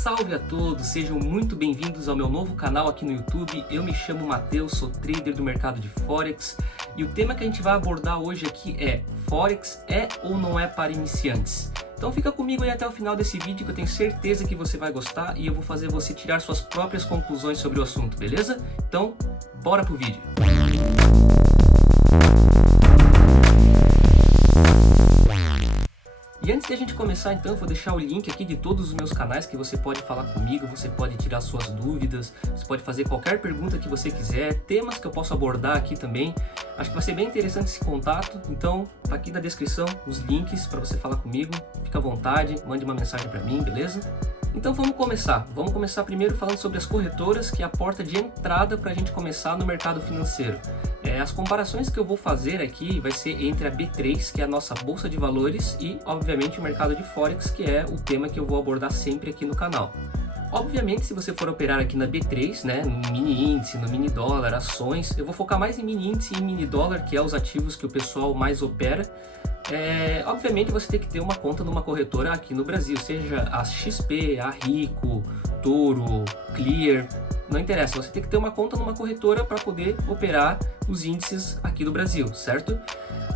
Salve a todos, sejam muito bem-vindos ao meu novo canal aqui no YouTube. Eu me chamo Matheus, sou trader do mercado de Forex e o tema que a gente vai abordar hoje aqui é: Forex é ou não é para iniciantes? Então fica comigo aí até o final desse vídeo que eu tenho certeza que você vai gostar e eu vou fazer você tirar suas próprias conclusões sobre o assunto, beleza? Então, bora pro vídeo! E antes de a gente começar, então, eu vou deixar o link aqui de todos os meus canais que você pode falar comigo, você pode tirar suas dúvidas, você pode fazer qualquer pergunta que você quiser, temas que eu posso abordar aqui também. Acho que vai ser bem interessante esse contato, então tá aqui na descrição os links para você falar comigo, fica à vontade, mande uma mensagem para mim, beleza? Então vamos começar. Vamos começar primeiro falando sobre as corretoras, que é a porta de entrada para a gente começar no mercado financeiro. As comparações que eu vou fazer aqui vai ser entre a B3, que é a nossa bolsa de valores, e obviamente o mercado de Forex, que é o tema que eu vou abordar sempre aqui no canal. Obviamente, se você for operar aqui na B3, né, no mini índice, no mini dólar, ações, eu vou focar mais em mini índice e mini dólar, que é os ativos que o pessoal mais opera. Obviamente você tem que ter uma conta numa corretora aqui no Brasil, seja a XP, a Rico, Toro, Clear, não interessa, você tem que ter uma conta numa corretora para poder operar os índices aqui do Brasil, certo?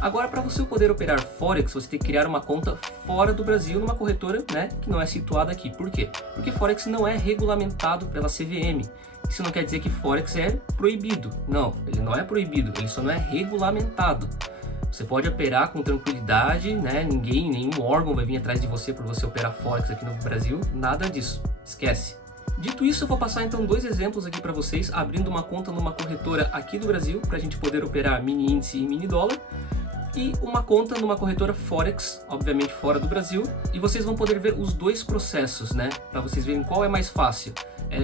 Agora, para você poder operar Forex, você tem que criar uma conta fora do Brasil, numa corretora, né, que não é situada aqui. Por quê? Porque Forex não é regulamentado pela CVM. Isso não quer dizer que Forex é proibido. Não, ele não é proibido, ele só não é regulamentado. Você pode operar com tranquilidade, né? Nenhum órgão vai vir atrás de você por você operar Forex aqui no Brasil, nada disso, esquece. Dito isso, eu vou passar então dois exemplos aqui para vocês, abrindo uma conta numa corretora aqui do Brasil, para a gente poder operar mini índice e mini dólar, e uma conta numa corretora Forex, obviamente fora do Brasil, e vocês vão poder ver os dois processos, né? Para vocês verem qual é mais fácil.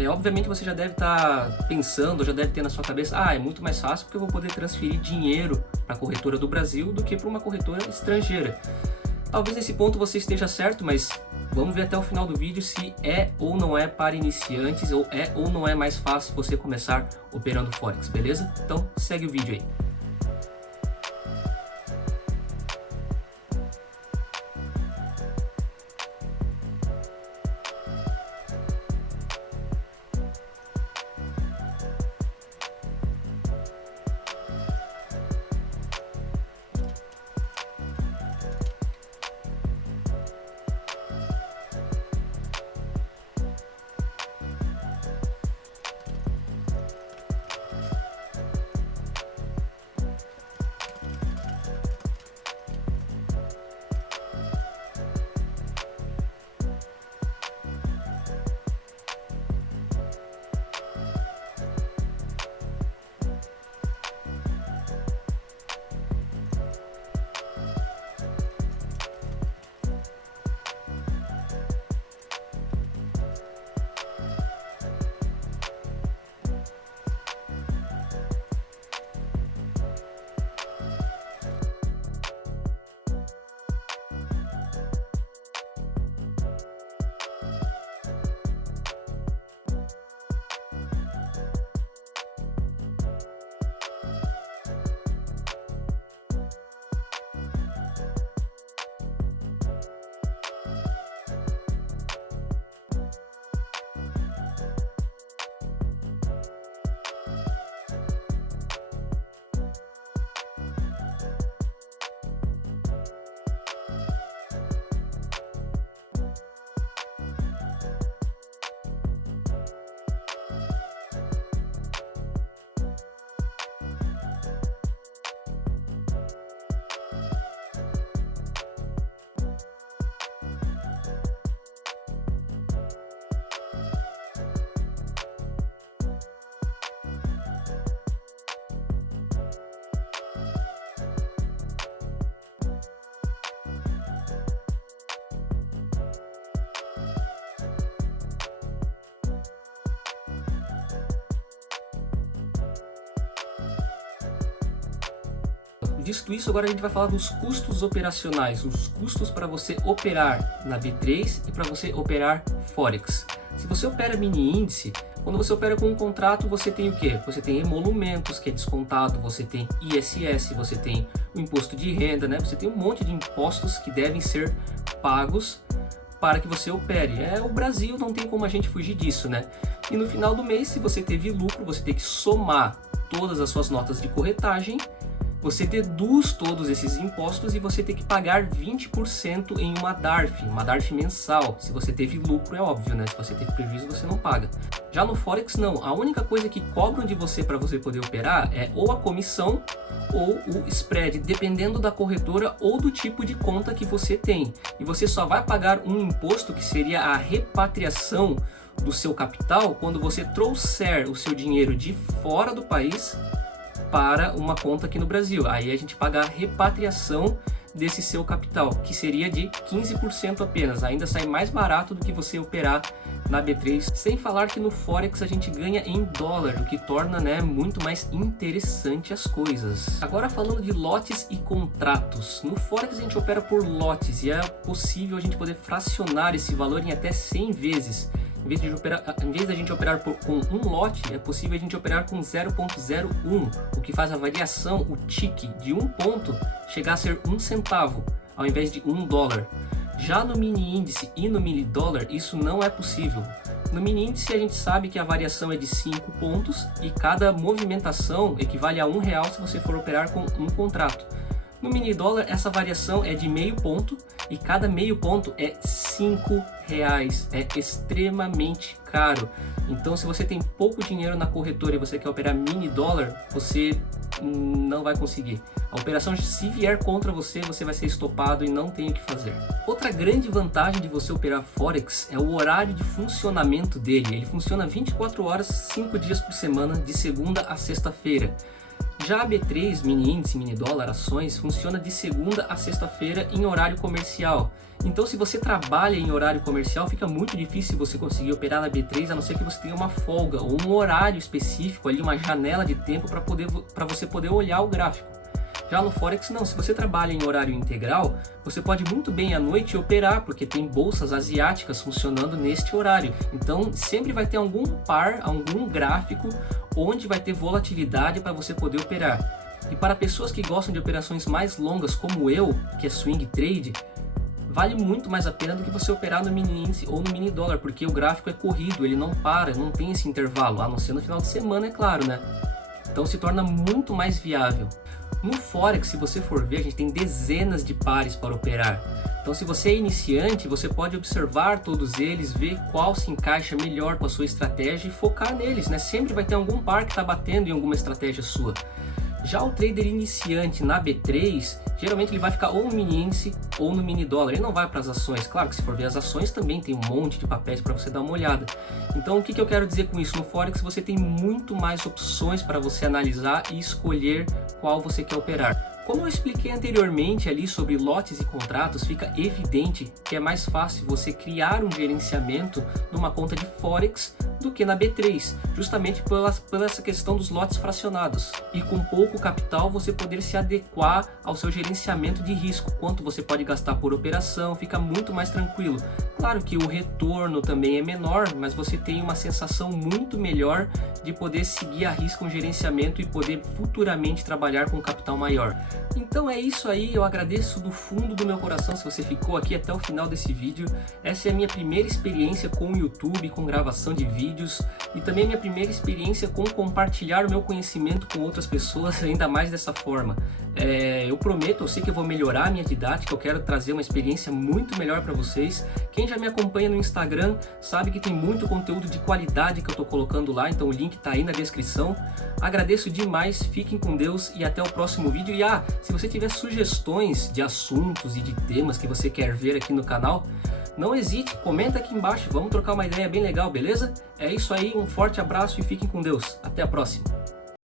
Obviamente você já deve estar pensando, já deve ter na sua cabeça, é muito mais fácil porque eu vou poder transferir dinheiro para a corretora do Brasil do que para uma corretora estrangeira. Talvez nesse ponto você esteja certo, mas vamos ver até o final do vídeo se é ou não é para iniciantes, ou não é mais fácil você começar operando Forex, beleza? Então segue o vídeo aí. Visto isso, agora a gente vai falar dos custos operacionais, os custos para você operar na B3 e para você operar Forex. Se você opera mini índice, quando você opera com um contrato, você tem o quê? Você tem emolumentos, que é descontado, você tem ISS, você tem o imposto de renda, né? Você tem um monte de impostos que devem ser pagos para que você opere. É o Brasil, não tem como a gente fugir disso, né? E no final do mês, se você teve lucro, você tem que somar todas as suas notas de corretagem, você deduz todos esses impostos e você tem que pagar 20% em uma DARF mensal. Se você teve lucro, é óbvio, né? Se você teve prejuízo, você não paga. Já no Forex, não. A única coisa que cobram de você para você poder operar é ou a comissão ou o spread, dependendo da corretora ou do tipo de conta que você tem. E você só vai pagar um imposto que seria a repatriação do seu capital quando você trouxer o seu dinheiro de fora do país para uma conta aqui no Brasil. Aí a gente paga a repatriação desse seu capital, que seria de 15% apenas. Ainda sai mais barato do que você operar na B3, sem falar que no Forex a gente ganha em dólar, o que torna, né, muito mais interessante as coisas. Agora falando de lotes e contratos. No Forex a gente opera por lotes e é possível a gente poder fracionar esse valor em até 100 vezes. Em vez da gente operar com um lote, é possível a gente operar com 0,01, o que faz a variação, o tique, de um ponto chegar a ser 1 centavo, ao invés de $1. Já no mini índice e no mini dólar, isso não é possível. No mini índice a gente sabe que a variação é de 5 pontos e cada movimentação equivale a R$1 se você for operar com um contrato. No mini dólar essa variação é de meio ponto e cada meio ponto é R$5, é extremamente caro. Então se você tem pouco dinheiro na corretora e você quer operar mini dólar, você não vai conseguir. A operação, se vier contra você, você vai ser estopado e não tem o que fazer. Outra grande vantagem de você operar Forex é o horário de funcionamento dele. Ele funciona 24 horas, 5 dias por semana, de segunda a sexta-feira. Já a B3, mini índice, mini dólar, ações, funciona de segunda a sexta-feira em horário comercial. Então se você trabalha em horário comercial, fica muito difícil você conseguir operar na B3, a não ser que você tenha uma folga ou um horário específico, ali, uma janela de tempo para você poder olhar o gráfico. Já no Forex não, se você trabalha em horário integral, você pode muito bem à noite operar, porque tem bolsas asiáticas funcionando neste horário. Então sempre vai ter algum par, algum gráfico, onde vai ter volatilidade para você poder operar. E para pessoas que gostam de operações mais longas como eu, que é swing trade, vale muito mais a pena do que você operar no mini índice ou no mini dólar, porque o gráfico é corrido, ele não para, não tem esse intervalo, a não ser no final de semana, é claro, né? Então se torna muito mais viável. No Forex, se você for ver, a gente tem dezenas de pares para operar. Então se você é iniciante, você pode observar todos eles, ver qual se encaixa melhor com a sua estratégia e focar neles, né? Sempre vai ter algum par que está batendo em alguma estratégia sua. Já o trader iniciante na B3, geralmente ele vai ficar ou no mini índice ou no mini dólar, ele não vai para as ações. Claro que se for ver as ações também tem um monte de papéis para você dar uma olhada. Então o que eu quero dizer com isso? No Forex você tem muito mais opções para você analisar e escolher qual você quer operar. Como eu expliquei anteriormente ali sobre lotes e contratos, fica evidente que é mais fácil você criar um gerenciamento numa conta de Forex do que na B3, justamente pela essa questão dos lotes fracionados. E com pouco capital você poder se adequar ao seu gerenciamento de risco, quanto você pode gastar por operação, fica muito mais tranquilo. Claro que o retorno também é menor, mas você tem uma sensação muito melhor de poder seguir a risco um gerenciamento e poder futuramente trabalhar com um capital maior. Então é isso aí, eu agradeço do fundo do meu coração se você ficou aqui até o final desse vídeo. Essa é a minha primeira experiência com o YouTube, com gravação de vídeos, e também a minha primeira experiência com compartilhar o meu conhecimento com outras pessoas, ainda mais dessa forma. Eu prometo, eu sei que eu vou melhorar a minha didática, eu quero trazer uma experiência muito melhor para vocês. Quem já me acompanha no Instagram sabe que tem muito conteúdo de qualidade que eu estou colocando lá, então o link está aí na descrição. Agradeço demais, fiquem com Deus e até o próximo vídeo. E se você tiver sugestões de assuntos e de temas que você quer ver aqui no canal, não hesite, comenta aqui embaixo, vamos trocar uma ideia bem legal, beleza? É isso aí, um forte abraço e fiquem com Deus. Até a próxima.